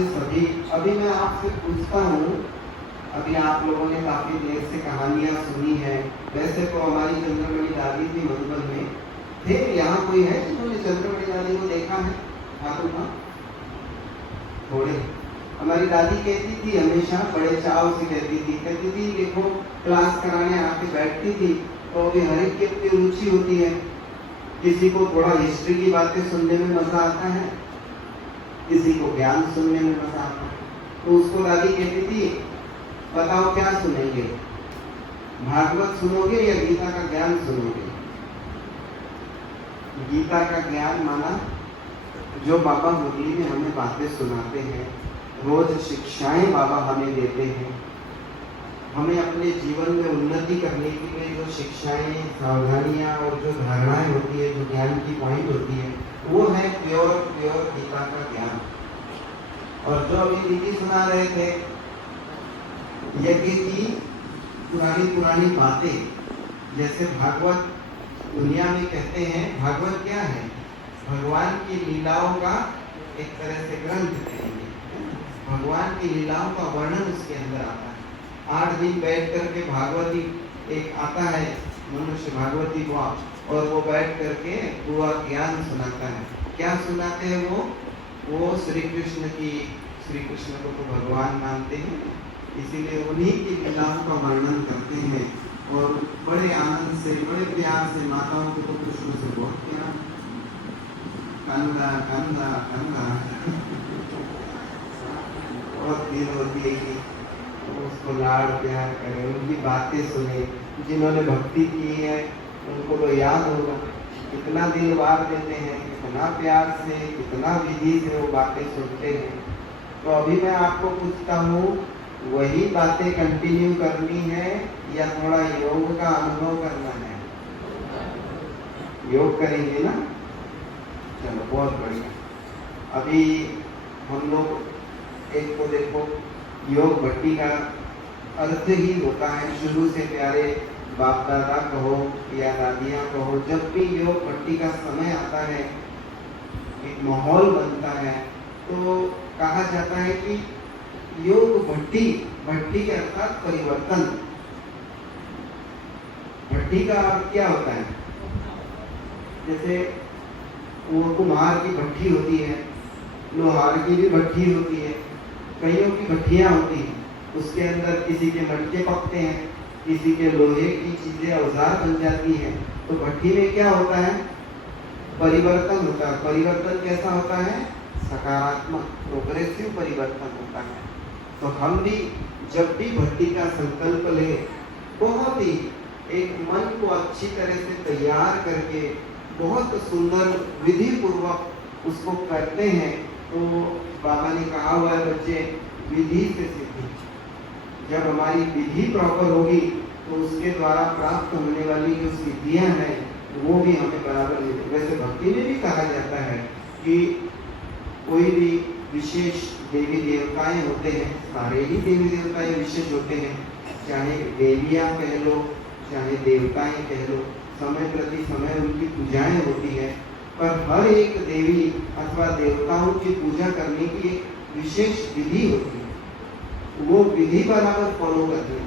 से सभी। अभी मैं आपसे पूछता हूँ, अभी आप लोगों ने काफी देर से कहानियां सुनी है। वैसे तो हमारी चंद्रमणि दादी थी मधुबन में, थे यहाँ कोई है जिन्होंने चंद्रमणि दादी को देखा है? हाँ तो हाँ थोड़े। हमारी दादी कहती थी, हमेशा बड़े चाव से कहती थी देखो क्लास कराने आके बैठती थी तो अभी हर एक की अपनी रुचि होती है। किसी को थोड़ा हिस्ट्री की बातें सुनने में मजा आता है, किसी को ज्ञान सुनने में मजा आता है। तो उसको दादी कहती थी, बताओ क्या सुनेंगे, भागवत सुनोगे या गीता का ज्ञान सुनोगे? गीता का ज्ञान माना जो बाबा मुरली में हमें बातें सुनाते हैं, रोज शिक्षाएं बाबा हमें देते हैं, हमें अपने जीवन में उन्नति करने के लिए जो शिक्षाएं, सावधानियां और जो धारणाएं होती है, जो ज्ञान की पॉइंट होती है, वो है प्योर गीता का ज्ञान। और जो अभी दीदी सुना रहे थे यज्ञ की पुरानी पुरानी बातें, जैसे भागवत दुनिया में कहते हैं, भागवत क्या है? भगवान की लीलाओं का एक तरह से ग्रंथ कहेंगे। भगवान की लीलाओं का वर्णन उसके अंदर आता है। 8 दिन बैठ करके भागवती एक आता है मनुष्य, भागवती को, और वो बैठ करके पूरा ज्ञान सुनाता है। क्या सुनाते हैं वो श्री कृष्ण को तो भगवान मानते हैं, इसीलिए उन्हीं की लीलाओं का वर्णन करते हैं। और बड़े आनंद से, बड़े प्यार से, माताओं को तो कृष्ण से बहुत प्यार, कंधा कंधा कंधा बहुत दिल होती है कि उसको लाड़ प्यार करें, उनकी बातें सुने। जिन्होंने भक्ति की है उनको तो याद होगा कितना दिल वार देते हैं, कितना प्यार से, कितना विधि से वो बातें सुनते हैं। तो अभी मैं आपको पूछता हूँ, वही बातें कंटिन्यू करनी है या थोड़ा योग का अनुभव करना है? योग करेंगे ना? चलो बहुत बढ़िया। अभी हम लोग एक को देखो, योग भट्टी का अर्थ ही होता है, शुरू से प्यारे बाप दादा कहो या दादियाँ कहो, जब भी योग भट्टी का समय आता है, एक माहौल बनता है, तो कहा जाता है कि योग भट्टी, भट्टी के अर्थात परिवर्तन। भट्टी का अर्थ क्या होता है? जैसे वो कुम्हार की भट्टी होती है, लोहार की भी भट्टी होती है, कईयों की भट्टियां होती हैं, उसके अंदर किसी के मटके पकते हैं, किसी के लोहे की चीजें औजार बन जाती हैं। तो भट्टी में क्या होता है? परिवर्तन होता है। परिवर्तन कैसा होता है? सकारात्मक, प्रोग्रेसिव परिवर्तन होता है। तो हम भी जब भी भट्टी का संकल्प लें, बहुत ही एक मन को अच्छी तरह से तैयार करके बहुत सुंदर विधि पूर्वक उसको करते हैं, तो बाबा ने कहा हुआ है बच्चे, विधि से सिद्धि। जब हमारी विधि प्रॉपर होगी तो उसके द्वारा प्राप्त होने वाली जो सिद्धियां हैं वो भी हमें बराबर मिलेगी। वैसे भक्ति में भी कहा जाता है कि कोई भी विशेष देवी देवताएं होते हैं, सारे ही देवी देवताएं विशेष होते हैं, चाहे देवियां कह लो चाहे देवताएं कह लो, समय प्रति समय उनकी पूजाएं होती है, पर हर एक देवी अथवा देवताओं की पूजा करने की एक विशेष विधि होती है। वो विधि बराबर फॉलो करनी